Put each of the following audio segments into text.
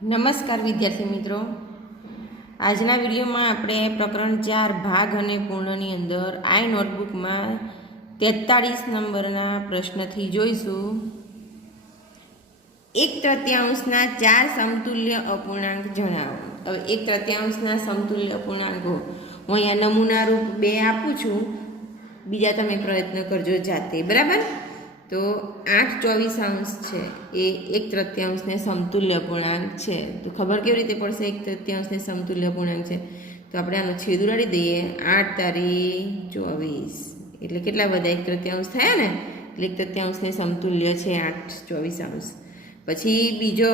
નમસ્કાર વિદ્યાર્થી મિત્રો, આજના વિડીયોમાં આપણે પ્રકરણ 4 ભાગ અને પૂર્ણની અંદર આઈ નોટબુકમાં 43 નંબરના પ્રશ્નથી જોઈશું. 1/3 4 સમતુલ્ય અપૂર્ણાંક જણાવો. હવે 1/3 સમતુલ્ય અપૂર્ણાંકો હું અહીંયા નમૂના રૂપ 2 આપું છું, બીજા તમે પ્રયત્ન કરજો જાતે. બરાબર? તો 8/24 છે એ 1/3 ને સમતુલ્ય અપૂર્ણાંક છે. તો ખબર કેવી રીતે પડશે 1/3 ને સમતુલ્ય અપૂર્ણાંક છે? તો આપણે આનો છેદ ઉડાડી દઈએ. 8×24 એટલે કેટલા બધા 1/3 થયા ને, એટલે 1/3 ને સમતુલ્ય છે 8/24. પછી બીજો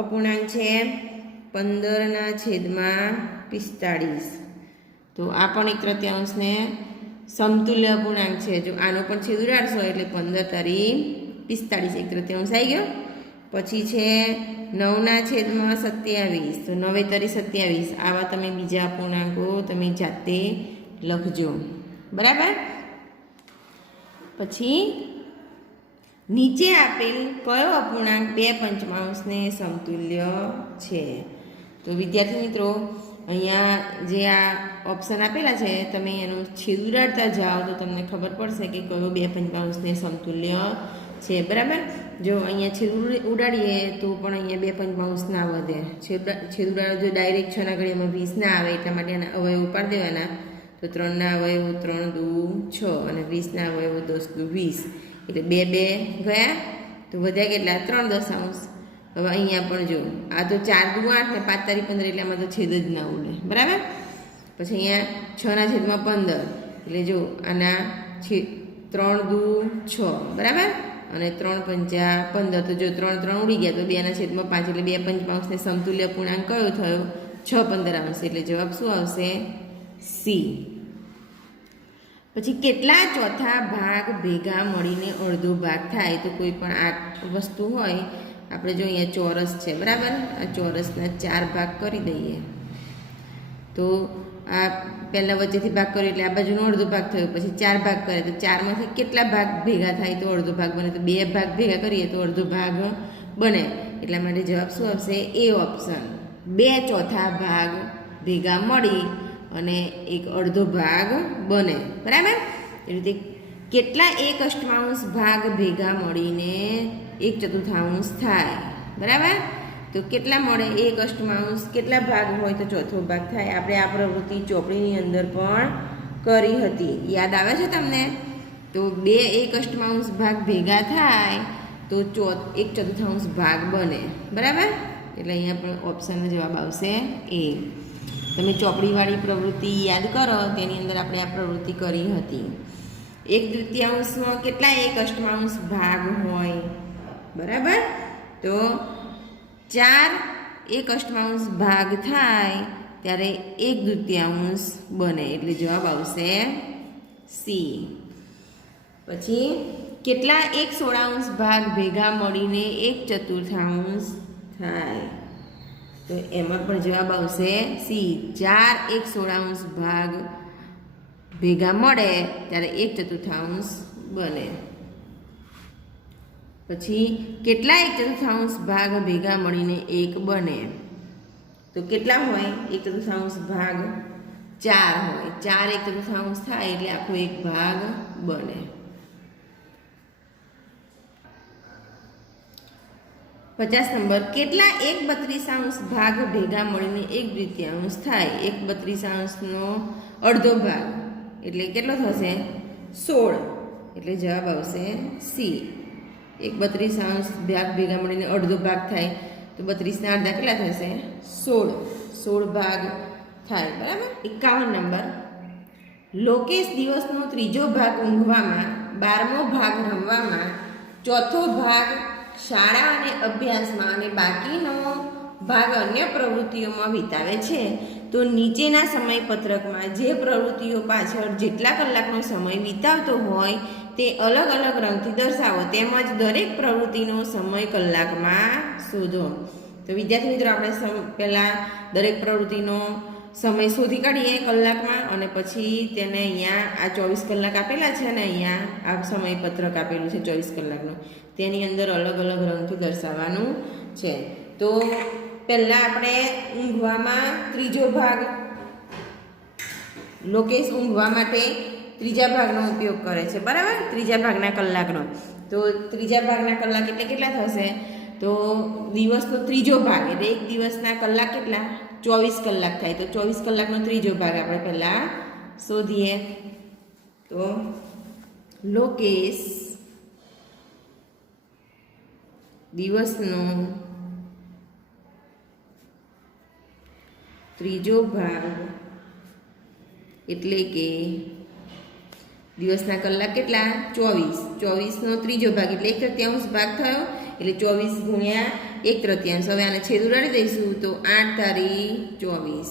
અપૂર્ણાંક છે 15/45. તો આ પણ 1/3 ને સમતુલ્ય અપૂર્ણાંક છે. જો આનો પણ છેદ ઉડાડશો એટલે 15×45 1/3 આવી ગયો. પછી છે 9/27. તો 9×27 આવા તમે બીજા અપૂર્ણાંકો તમે જાતે લખજો. બરાબર? પછી નીચે આપેલ કયો અપૂર્ણાંક 2/5 ને સમતુલ્ય છે? તો વિદ્યાર્થી મિત્રો, અહીંયા જે આ ઓપ્શન આપેલા છે તમે એનું છેદ ઉડાડતા જાઓ તો તમને ખબર પડશે કે કયો 2/5 ને સમતુલ્ય છે. બરાબર? જો અહીંયા છેદ ઉડાડીએ તો પણ અહીંયા 2/5 ના વધે. છેદ ઉડાડો જો ડાયરેક્ટ 6 ના ઘડીમાં 20 ના આવે, એટલા માટે એના અવયવો પાડી દેવાના. તો 3 ના અવયવો 3×2 6 અને 20 ના અવયવો 10×20 એટલે 2 ગયા. તો વધ્યા કેટલા? 3 દશાંશ. હવે અહીંયા પણ જો આ તો 4×8 ને 5×15 એટલે આમાં તો છેદ જ ના ઉડે. બરાબર? પછી અહીંયા 6/15 એટલે જો આના 3×6 બરાબર, અને 3×5 15. તો જો 3 ઉડી ગયા તો 2/5 એટલે 2/5 ને સમતુલ્ય અપૂર્ણાંક કયો થયો? 6/15. એટલે જવાબ શું આવશે? સી. પછી કેટલા ચોથા ભાગ ભેગા મળીને અડધો ભાગ થાય? તો કોઈ પણ આ વસ્તુ હોય, આપણે જો અહીંયા ચોરસ છે. બરાબર? આ ચોરસના 4 ભાગ કરી દઈએ. તો આ પહેલાં વચ્ચેથી ભાગ કર્યો એટલે આ બાજુનો અડધો ભાગ થયો. પછી 4 ભાગ કરે તો 4માંથી કેટલા ભાગ ભેગા થાય તો અડધો ભાગ બને? તો 2 ભાગ ભેગા કરીએ તો અડધો ભાગ બને. એટલા માટે જવાબ શું આવશે? એ ઓપ્શન. 2/4 ભાગ ભેગા મળી અને એક અડધો ભાગ બને. બરાબર? એ રીતે કેટલા 1/8 ભાગ ભેગા મળીને 1/4 થાય? બરાબર? તો કેટલા મળે? 1/8 કેટલા ભાગ હોય તો ચોથો ભાગ થાય? આપણે આ પ્રવૃત્તિ ચોપડીની અંદર પણ કરી હતી, યાદ આવે છે તમને? તો 2 1/8 ભાગ ભેગા થાય તો 1/4 ભાગ બને. બરાબર? એટલે અહીંયા પણ ઓપ્શનનો જવાબ આવશે એ. તમે ચોપડીવાળી પ્રવૃત્તિ યાદ કરો, તેની અંદર આપણે આ પ્રવૃત્તિ કરી હતી. 1/3 કેટલા 1/8 ભાગ હોય? બરાબર? તો 4 1/8 ભાગ થાય ત્યારે 1/2 બને. એટલે જવાબ આવશે સી. પછી કેટલા 1/16 ભાગ ભેગા મળીને 1/4 થાય? તો એમાં પણ જવાબ આવશે સી. 4 1/16 ભાગ ભેગા મળે ત્યારે 1/4 બને. પછી કેટલા 1/4 ભાગ ભેગા મળીને 1 બને? તો કેટલા હોય? 1/4 ભાગ 4 હોય. 4 1/4 થાય એટલે આખો 1 ભાગ બને. 50 નંબર. કેટલા 1/32 ભાગ ભેગા મળીને 1/2 થાય? 1/32 નો અડધો ભાગ એટલે કેટલો થશે? 16. એટલે જવાબ આવશે સી. 1/32 ભાગ ભેગા મળીને અડધો ભાગ થાય તો 32 ના અડધા કેટલા થશે? 16 ભાગ થાય. બરાબર? 51 નંબર. લોકેશ દિવસનો 3જો ભાગ ઊંઘવામાં, 12મો ભાગ રમવામાં, 4થો ભાગ શાળા અને અભ્યાસમાં અને બાકીનો ભાગ અન્ય પ્રવૃત્તિઓમાં વિતાવે છે. તો નીચેના સમયપત્રકમાં જે પ્રવૃત્તિઓ પાછળ જેટલા કલાકનો સમય વિતાવતો હોય તે અલગ અલગ રંગથી દર્શાવો, તેમજ દરેક પ્રવૃત્તિનો સમય કલાકમાં શોધો. તો વિદ્યાર્થી મિત્રો, આપણે પહેલાં દરેક પ્રવૃત્તિનો સમય શોધી કાઢીએ કલાકમાં, અને પછી તેને અહીંયા આ 24 કલાક આપેલા છે ને અહીંયા આ સમયપત્રક આપેલું છે 24 કલાકનું, તેની અંદર અલગ અલગ રંગથી દર્શાવવાનું છે. તો પહેલાં આપણે ઊંઘવામાં ત્રીજો ભાગ, લોકેશ ઊંઘવા માટે ત્રીજા ભાગનો ઉપયોગ કરે છે, બરાબર, ત્રીજા ભાગના કલાકનો. તો ત્રીજા ભાગના કલાક એટલે કેટલા થશે? તો દિવસનો ત્રીજો ભાગ એટલે એક દિવસના કલાક કેટલા? 24 કલાક થાય. તો 24 કલાકનો ત્રીજો ભાગ આપણે પહેલાં શોધીએ. તો લોકેશ દિવસનો ત્રીજો ભાગ એટલે કે દિવસના કલાક કેટલા? 24. 24નો ત્રીજો ભાગ એટલે 1/3 ભાગ થયો એટલે 24 ગુણ્યા 1/3. હવે આને છેદ ઉડાડી દઈશું તો 8 તારી 24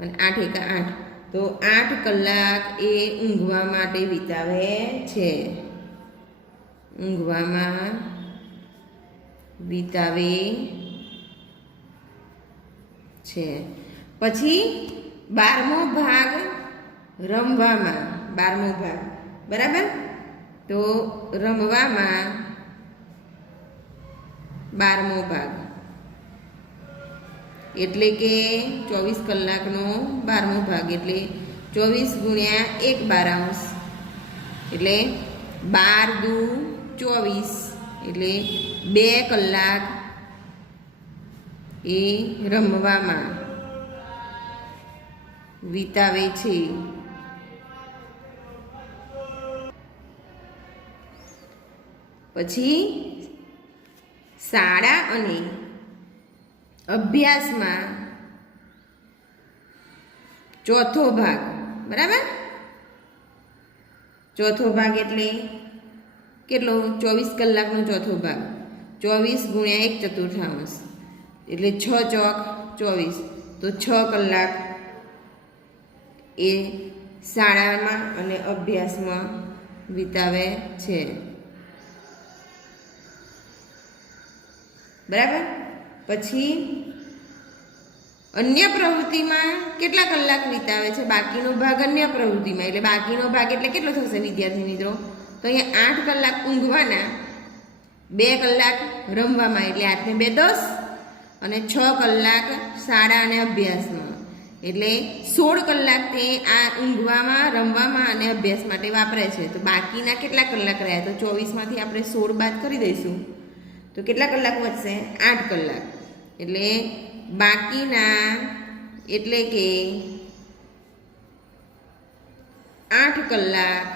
અને 8 એકા 8. તો 8 કલાક એ ઊંઘવા માટે વિતાવે છે. ઊંઘવામાં વિતાવે છે. પછી 12મો ભાગ રમવામાં, 12મો ભાગ, બરાબર. તો રમવામાં 12મો ભાગ એટલે કે 24 કલાકનો 12મો ભાગ એટલે 24 ગુણ્યા 1/12 એટલે 12 દુ 24 એટલે 2 કલાક એ રમવામાં વિતાવે છે. પછી શાળા અને અભ્યાસમાં ચોથો ભાગ, બરાબર. ચોથો ભાગ એટલે કેટલો? 24 કલાકનો ચોથો ભાગ. 24 ગુણ્યા 1/4 એટલે 6 ચોક 24. તો 6 કલાક એ શાળામાં અને અભ્યાસમાં વિતાવે છે, બરાબર. પછી અન્ય પ્રવૃત્તિમાં કેટલા કલાક વિતાવે છે? બાકીનો ભાગ અન્ય પ્રવૃત્તિમાં એટલે બાકીનો ભાગ એટલે કેટલો થશે વિદ્યાર્થી મિત્રો? તો અહીંયા 8 કલાક ઊંઘવાના, 2 કલાક રમવામાં એટલે 8 ને 2 10 અને 6 કલાક શાળા અને અભ્યાસમાં એટલે 16 કલાક તે આ ઊંઘવામાં, રમવામાં અને અભ્યાસ માટે વાપરે છે. તો બાકીના કેટલા કલાક રહ્યા? તો 24માંથી આપણે 16 બાદ કરી દઈશું તો કેટલા કલાક વધશે? 8 કલાક. એટલે બાકીના એટલે કે 8 કલાક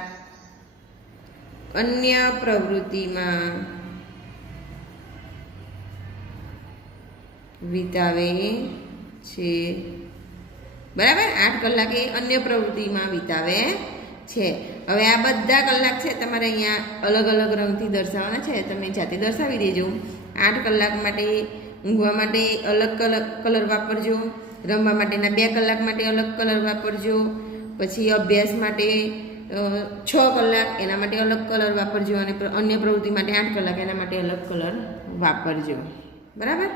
અન્ય પ્રવૃત્તિમાં વિતાવે છે, બરાબર. 8 કલાક એ અન્ય પ્રવૃત્તિમાં વિતાવે છે. હવે આ બધા કલાક છે તમારે અહીંયા અલગ અલગ રંગથી દર્શાવવાના છે, તમે જાતે દર્શાવી દેજો. 8 કલાક માટે ઊંઘવા માટે અલગ કલર વાપરજો, રમવા માટેના 2 કલાક માટે અલગ કલર વાપરજો, પછી અભ્યાસ માટે 6 કલાક એના માટે અલગ કલર વાપરજો અને અન્ય પ્રવૃત્તિ માટે 8 કલાક એના માટે અલગ કલર વાપરજો, બરાબર.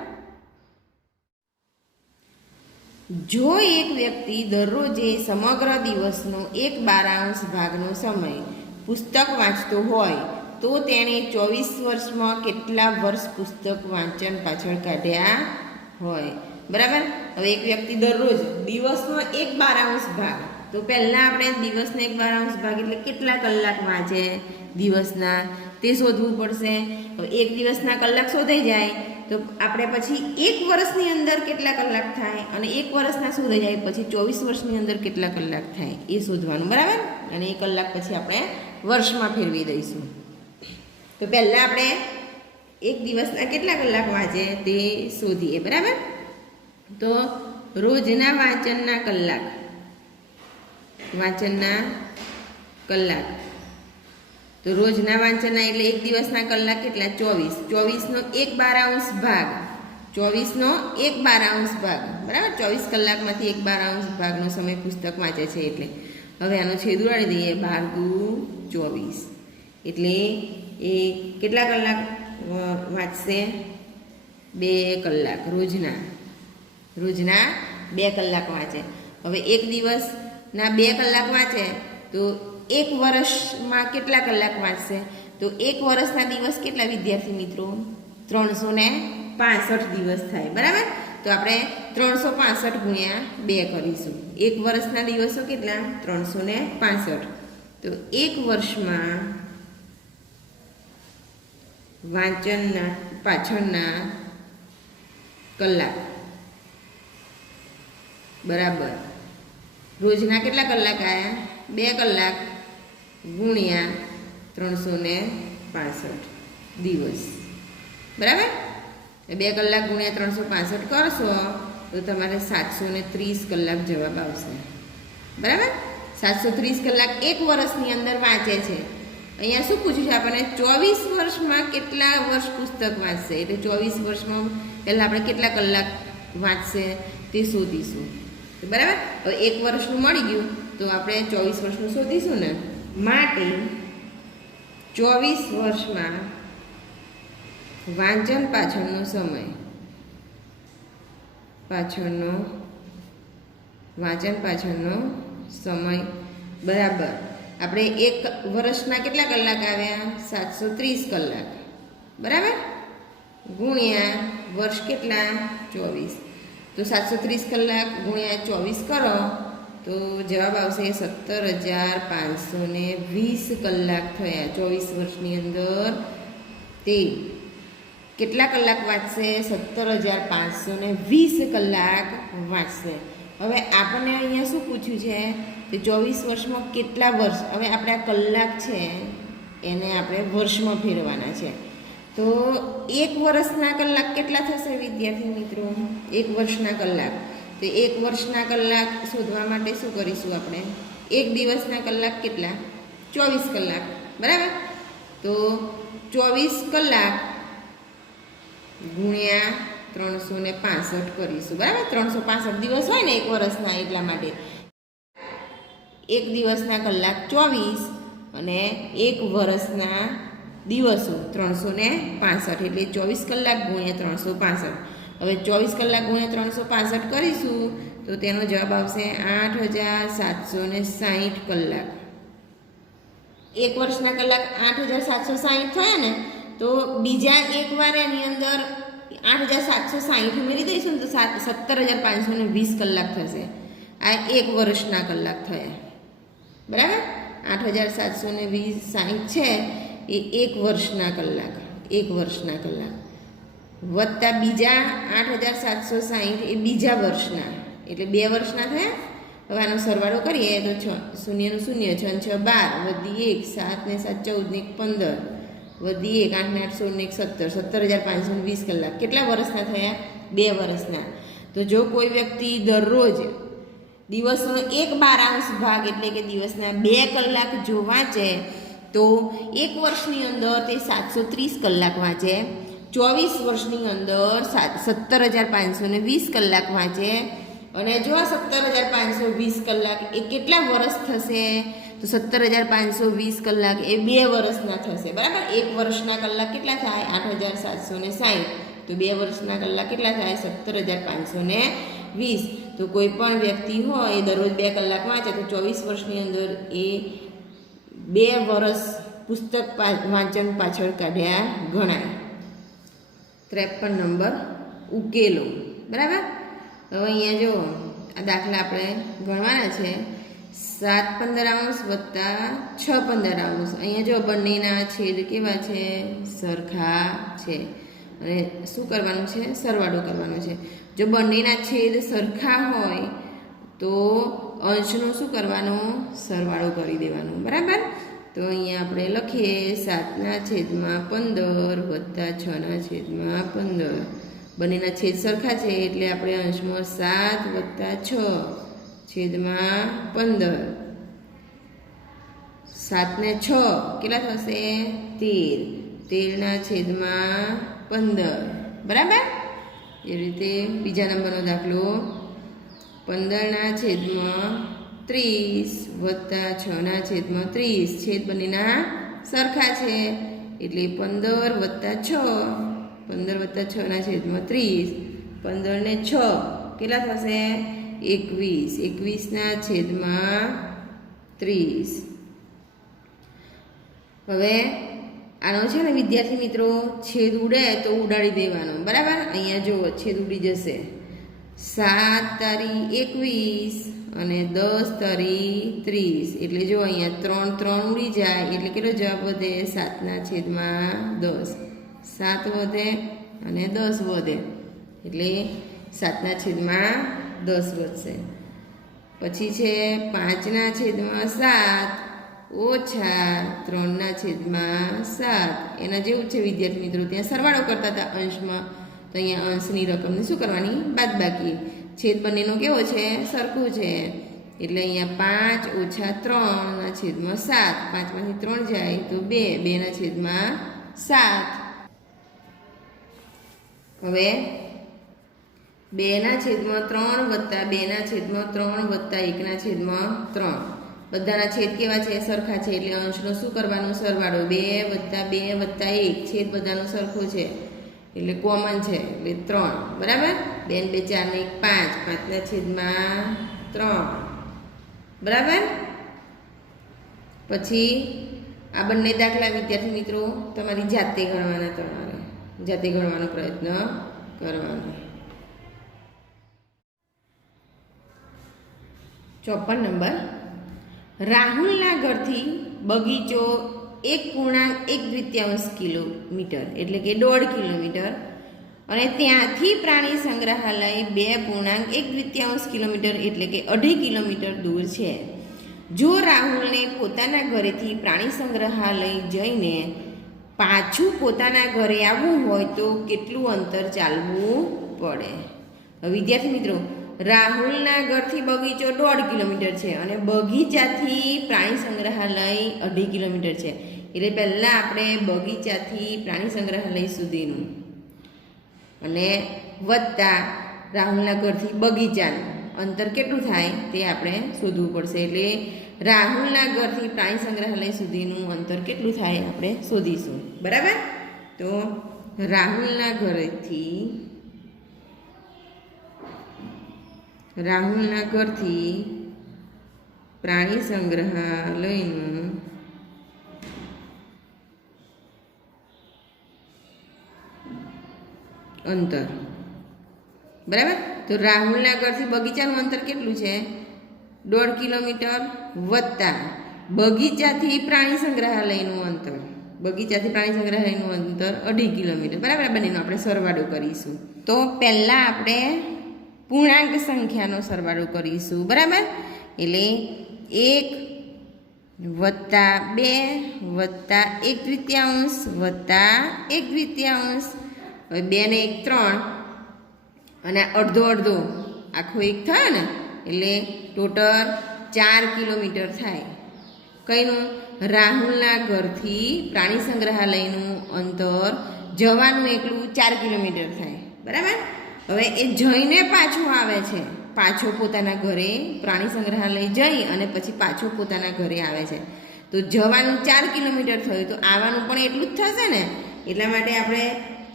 જો એક વ્યક્તિ દરરોજે સમગ્ર દિવસનો 1/12 ભાગનો સમય પુસ્તક વાંચતો હોય તો તેણે 24 વર્ષમાં કેટલા વર્ષ પુસ્તક વાંચન પાછળ કાઢ્યા હોય? બરાબર. હવે એક વ્યક્તિ દરરોજ દિવસનો 1/12 ભાગ, તો પહેલાં આપણે દિવસનો 1/12 ભાગ એટલે કેટલા કલાક વાંચે દિવસના તે શોધવું પડશે. હવે એક દિવસના કલાક શોધાઈ જાય તો આપણે પછી 1 વર્ષની અંદર કેટલા કલાક થાય અને 1 વર્ષના શોધાઈ જાય પછી 24 વર્ષની અંદર કેટલા કલાક થાય એ શોધવાનું, બરાબર. અને એ કલાક પછી આપણે વર્ષમાં ફેરવી દઈશું. તો પહેલાં આપણે એક દિવસના કેટલા કલાક વાંચે તે શોધીએ, બરાબર. તો રોજના વાંચનના કલાક, તો રોજના વાંચનના એટલે એક દિવસના કલાક કેટલા? 24. 24નો 1/12 ભાગ, 24નો 1/12 ભાગ, બરાબર. 24 કલાકમાંથી 1/12 ભાગનો સમય પુસ્તક વાંચે છે એટલે હવે આનો છેદ ઉડાડી દઈએ. 12 દુ 24 એટલે એ કેટલા કલાક વાંચશે? 2 કલાક. રોજના 2 કલાક વાંચે. હવે એક દિવસના 2 કલાક વાંચે તો 1 વર્ષમાં કેટલા કલાક વાંચશે? તો 1 વર્ષના દિવસ કેટલા વિદ્યાર્થી મિત્રો? 365 દિવસ થાય, બરાબર. તો આપણે 365 ગુણ્યા 2 કરીશું. એક વર્ષના દિવસો કેટલા? 365. તો એક વર્ષમાં વાંચનના પાછળના કલાક બરાબર રોજના કેટલા કલાક આવ્યા? 2 કલાક ગુણ્યા 365 દિવસ બરાબર. 2 કલાક ગુણ્યા 365 કરશો તો તમારે 730 કલાક જવાબ આવશે બરાબર. 730 કલાક એક વર્ષની અંદર વાંચે છે. અહીંયા શું પૂછ્યું છે આપણને? 24 વર્ષમાં કેટલા વર્ષ પુસ્તક વાંચશે, એટલે 24 વર્ષમાં પહેલાં આપણે કેટલા કલાક વાંચશે તે શોધીશું બરાબર. હવે એક વર્ષનું મળી ગયું તો આપણે 24 વર્ષનું શોધીશું ને. માટે 24 વર્ષમાં વાંચન પાછળનો સમય બરાબર આપણે એક વર્ષના કેટલા કલાક આવ્યા? 730 કલાક બરાબર ગુણ્યા વર્ષ કેટલા? 24. તો 730 કલાક ગુણ્યા 24 કરો તો જવાબ આવશે 17,520 કલાક થયા. 24 વર્ષની અંદર તે કેટલા કલાક વાંચશે? 17,520 કલાક વાંચશે. હવે આપણને અહીંયા શું પૂછ્યું છે? કે 24 વર્ષમાં કેટલા વર્ષ? હવે આપણે આ કલાક છે એને આપણે વર્ષમાં ફેરવાના છે. તો એક વર્ષના કલાક કેટલા થશે વિદ્યાર્થી મિત્રો? એક વર્ષના કલાક. તો એક વર્ષના કલાક શોધવા માટે શું કરીશું આપણે? એક દિવસના કલાક કેટલા? 24 કલાક બરાબર. તો 24 કલાક ગુણ્યા 365 કરીશું બરાબર. 365 દિવસ હોય ને એક વર્ષના, એટલા માટે એક દિવસના કલાક 24 અને એક વર્ષના દિવસો 365 એટલે 24 કલાક ગુણ્યા 365. હવે 24 કલાક ગુણ્યા 365 કરીશું તો તેનો જવાબ આવશે 8,760 કલાક. એક વર્ષના કલાક 8,760 થયા ને તો બીજા એક વાર એની અંદર 8,760 ઉમેરી દઈશું ને તો 17,520 કલાક થશે. આ એક વર્ષના કલાક થયા બરાબર. 8,720 છે એ એક વર્ષના કલાક વત્તા બીજા 8,760 એ બીજા વર્ષના, એટલે 2 વર્ષના થયા. હવે આનો સરવાળો કરીએ તો 0 નું 0, 6 6 12, વધી 1 7 ને 7 14 ને 15, વધી 1 8 ને 8 16 ને 17, 17,520 કલાક કેટલા વર્ષના થયા? 2 વર્ષના. તો જો કોઈ વ્યક્તિ દરરોજ દિવસનો 1/12 ભાગ એટલે કે દિવસના 2 કલાક જો વાંચે તો એક વર્ષની અંદર તે 730 કલાક વાંચે. 24 વર્ષની અંદર 17,520 કલાક વાંચે. અને જો આ 17,520 કલાક એ કેટલા વર્ષ થશે? તો 17,520 કલાક એ 2 વર્ષના થશે બરાબર. એક વર્ષના કલાક કેટલા થાય? 8,760. તો 2 વર્ષના કલાક કેટલા થાય? 17,520. તો કોઈ પણ વ્યક્તિ હોય એ દરરોજ 2 કલાક વાંચે તો 24 વર્ષની અંદર એ 2 વર્ષ પુસ્તક વાંચન પાછળ કાઢ્યા ગણાય. 53 નંબર ઉકેલો બરાબર. હવે અહીંયા જો આ દાખલા આપણે ગણવાના છે. 7/15 વત્તા 6/15. અહીંયા જો બંનેના છેદ કેવા છે? સરખા છે. અને શું કરવાનું છે? સરવાળો કરવાનો છે. જો બંનેના છેદ સરખા હોય તો અંશનું શું કરવાનું? સરવાળો કરી દેવાનું બરાબર. તો અહીંયા આપણે લખીએ 7/15 વત્તા 6/15. બંનેના છેદ સરખા છે એટલે આપણે અંશમાં 7 વત્તા 6 છેદમાં 15. 7 ને 6 કેટલા થશે? 13. 13ના છેદમાં 15 બરાબર. એ રીતે બીજા નંબરનો દાખલો 15ના છેદમાં 30 વત્તા 6ના છેદમાં 30. છેદ બંનેના સરખા છે એટલે 15 વત્તા 6. 15 વત્તા 6ના છેદમાં 30. 15 ને 6 કેટલા થશે? 21. 21ના છેદમાં 30. હવે આનો છે ને વિદ્યાર્થી મિત્રો છેદ ઉડે તો ઉડાડી દેવાનો બરાબર. અહીંયા જો છેદ ઉડી જશે 7 તારી 21 અને 10 તારી 30 એટલે જો અહીંયા 3 3 ઉડી જાય એટલે કેટલો જવાબ વધે 7/10 7 વધે અને 10 વધે એટલે 7/10 વધશે પછી છે 5/7 ઓછા 3/7 એના જેવું છે વિદ્યાર્થી મિત્રો ત્યાં સરવાળો કરતા હતા અંશમાં તો અહીંયા અંશની રકમને શું કરવાની બાદબાકી છેદ બંનેનો કેવો છે સરખું છે એટલે અહીંયા 5 ઓછા 3/7 5માંથી 3 જાય તો 2 2/7 હવે 2/3 વત્તા 2/3 વત્તા 1/3 બધાના છેદ કેવા છે સરખા છે એટલે અંશનો શું કરવાનું સરવાળો 2 વત્તા 2 વત્તા 1 છેદ બધાનું સરખું છે એટલે કોમન છે એટલે 3 બરાબર 2 2 4 ને 5 5/3 બરાબર પછી આ બંને દાખલા વિદ્યાર્થી મિત્રો તમારી જાતે ગણવાનો પ્રયત્ન કરવાનો 54 નંબર રાહુલના ઘરથી બગીચો 1.1 કિલોમીટર એટલે કે 1.5 કિલોમીટર અને ત્યાંથી પ્રાણી સંગ્રહાલય 2.1 કિલોમીટર એટલે કે 2.5 કિલોમીટર દૂર છે જો રાહુલને પોતાના ઘરેથી પ્રાણી સંગ્રહાલય જઈને પાછું પોતાના ઘરે આવવું હોય તો કેટલું અંતર ચાલવું પડે વિદ્યાર્થી મિત્રો રાહુલના ઘરથી બગીચો 1.5 કિલોમીટર છે અને બગીચાથી પ્રાણી સંગ્રહાલય 2.5 કિલોમીટર છે એટલે પહેલાં આપણે બગીચાથી પ્રાણી સંગ્રહાલય સુધીનું અને વત્તા રાહુલના ઘરથી બગીચાનું અંતર કેટલું થાય તે આપણે શોધવું પડશે એટલે રાહુલના ઘરથી પ્રાણી સંગ્રહાલય સુધીનું અંતર કેટલું થાય આપણે શોધીશું બરાબર તો રાહુલના ઘરથી પ્રાણી સંગ્રહાલયનું અંતર બરાબર તો રાહુલના ઘરથી બગીચાનું અંતર કેટલું છે 1.5 કિલોમીટર વત્તા બગીચાથી પ્રાણી સંગ્રહાલયનું અંતર 2.5 કિલોમીટર બરાબર બંનેનો આપણે સરવાળો કરીશું તો પહેલાં આપણે પૂર્ણાંક સંખ્યાનો સરવાળો કરીશું બરાબર એટલે 1 વત્તા 2 વત્તા 1/3 વત્તા 1/2 હવે 2 ને 1 3 અને અડધો અડધો આખો એક થાય ને એટલે ટોટલ 4 કિલોમીટર થાય કઈનું રાહુલના ઘરથી પ્રાણી સંગ્રહાલયનું અંતર જવાનું એકલું 4 કિલોમીટર થાય બરાબર હવે એ જઈને પાછું આવે છે પાછો પોતાના ઘરે પ્રાણી સંગ્રહાલય જઈ અને પછી પાછો પોતાના ઘરે આવે છે તો જવાનું 4 કિલોમીટર થયું તો આવવાનું પણ એટલું જ થશે ને એટલા માટે આપણે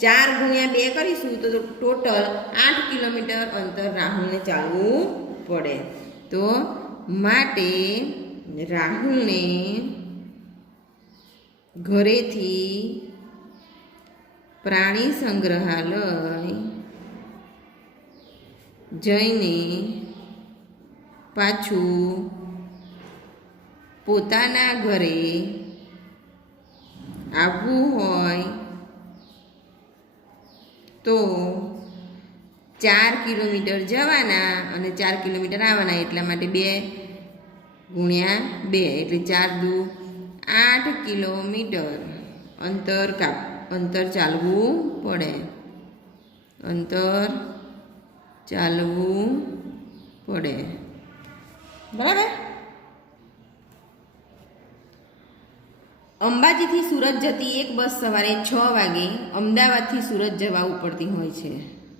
4 ગુણ્યા 2 કરીશું તો ટોટલ 8 કિલોમીટર અંતર રાહુલને ચાલવું પડે તો માટે રાહુલને ઘરેથી પ્રાણી સંગ્રહાલય જઈને પાછું પોતાના ઘરે આવવું હોય તો 4 કિલોમીટર જવાના અને 4 કિલોમીટર આવવાના એટલા માટે 2 ગુણ્યા 2 એટલે 4 દુ 8 કિલોમીટર અંતર ચાલવું પડે બરાબર અંબાજીથી સુરત જતી એક બસ સવારે 6 વાગે અમદાવાદથી સુરત જવા ઉપડતી હોય છે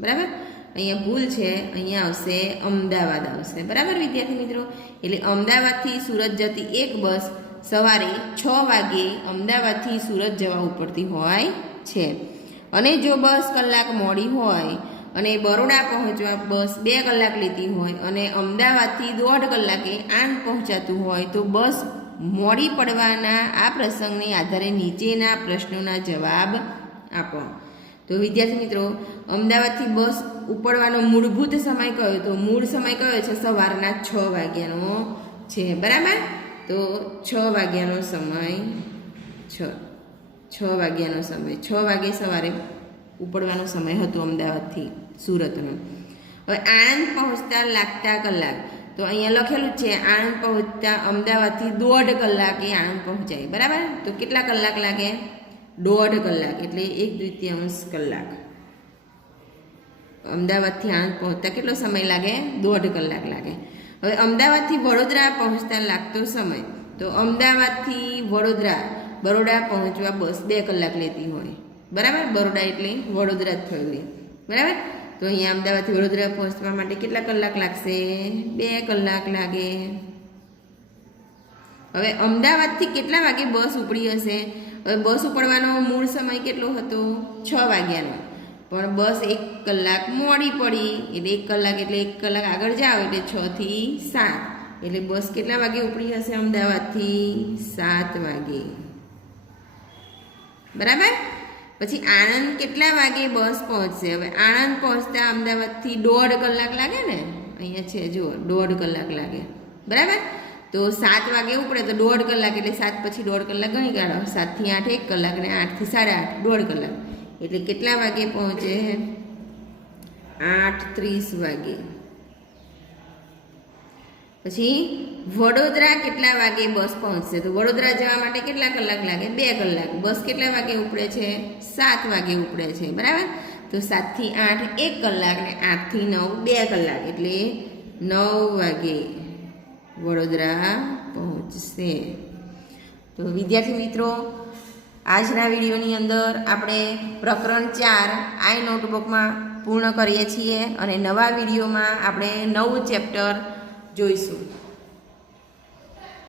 બરાબર અહીંયા ભૂલ છે અહીંયા આવશે અમદાવાદ આવશે બરાબર વિદ્યાર્થી મિત્રો એટલે અમદાવાદથી સુરત જતી એક બસ સવારે 6 વાગે અમદાવાદથી સુરત જવા ઉપડતી હોય છે અને જો બસ કલાક મોડી હોય અને બરોડા પહોંચવા બસ 2 કલાક લેતી હોય અને અમદાવાદથી 1.5 કલાકે આણંદ પહોંચાતું હોય તો બસ મોડી પડવાના આ પ્રસંગને આધારે નીચેના પ્રશ્નોના જવાબ આપો તો તો વિદ્યાર્થી મિત્રો, અમદાવાદથી બસ ઉપડવાનો મૂળભૂત સમય કયો? તો મૂળ સમય કયો છે? સવારના 6 વાગ્યાનો છે, બરાબર. તો 6 વાગ્યાનો સમય, 6 વાગ્યાનો સમય, 6 વાગે સવારે ઉપડવાનો સમય હતો અમદાવાદથી સુરતનો. હવે આણંદ પહોંચતા લાગતા કલાક, તો અહીંયા લખેલું છે આણંદ પહોંચતા અમદાવાદથી 1.5 કલાકે આણંદ પહોંચાય, બરાબર. તો કેટલા કલાક લાગે? 1.5 કલાક, એટલે 1/2 કલાક. અમદાવાદથી આણંદ પહોંચતા કેટલો સમય લાગે? 1.5 કલાક લાગે. હવે અમદાવાદથી વડોદરા પહોંચતા લાગતો સમય, તો અમદાવાદથી બરોડા પહોંચવા બસ 2 કલાક લેતી હોય, બરાબર. બરોડા એટલે વડોદરા જ થયું, બરાબર. તો અહીંયા અમદાવાદથી વડોદરા પહોંચવા માટે કેટલા કલાક લાગશે? 2 કલાક લાગે. હવે અમદાવાદથી કેટલા વાગે બસ ઉપડી હશે? હવે બસ ઉપડવાનો મૂળ સમય કેટલો હતો? 6 વાગ્યાનો, પણ બસ 1 કલાક મોડી પડી, એટલે 1 કલાક એટલે 1 કલાક આગળ જાઓ એટલે 6 થી 7, એટલે બસ કેટલા વાગે ઉપડી હશે અમદાવાદથી? 7 વાગે, બરાબર. પછી આણંદ કેટલા વાગે બસ પહોંચશે? હવે આણંદ પહોંચતા અમદાવાદથી 1.5 કલાક લાગે ને, અહીંયા છે જુઓ 1.5 કલાક લાગે, બરાબર. તો 7 વાગે ઉપડે તો 1.5 કલાક, એટલે 7 પછી 1.5 કલાક ગણી કાઢો. 7 થી 8 1 કલાક, અને 8 થી 8:30 1.5 કલાક, એટલે કેટલા વાગે પહોંચે? 8:30 વાગે. પછી વડોદરા કેટલા વાગે બસ પહોંચશે? તો વડોદરા જવા માટે કેટલા કલાક લાગે? 2 કલાક. બસ કેટલા વાગે ઉપડે છે? 7 વાગે ઉપડે છે, બરાબર. તો 7 થી 8 1 કલાક, ને 8 થી 9 2 કલાક, એટલે 9 વાગે વડોદરા પહોંચશે. તો વિદ્યાર્થી મિત્રો, આજના વિડીયોની અંદર આપણે પ્રકરણ 4 આઈ નોટબુકમાં પૂર્ણ કરીએ છીએ, અને નવા વિડીયોમાં આપણે નવું ચેપ્ટર જોઈશું.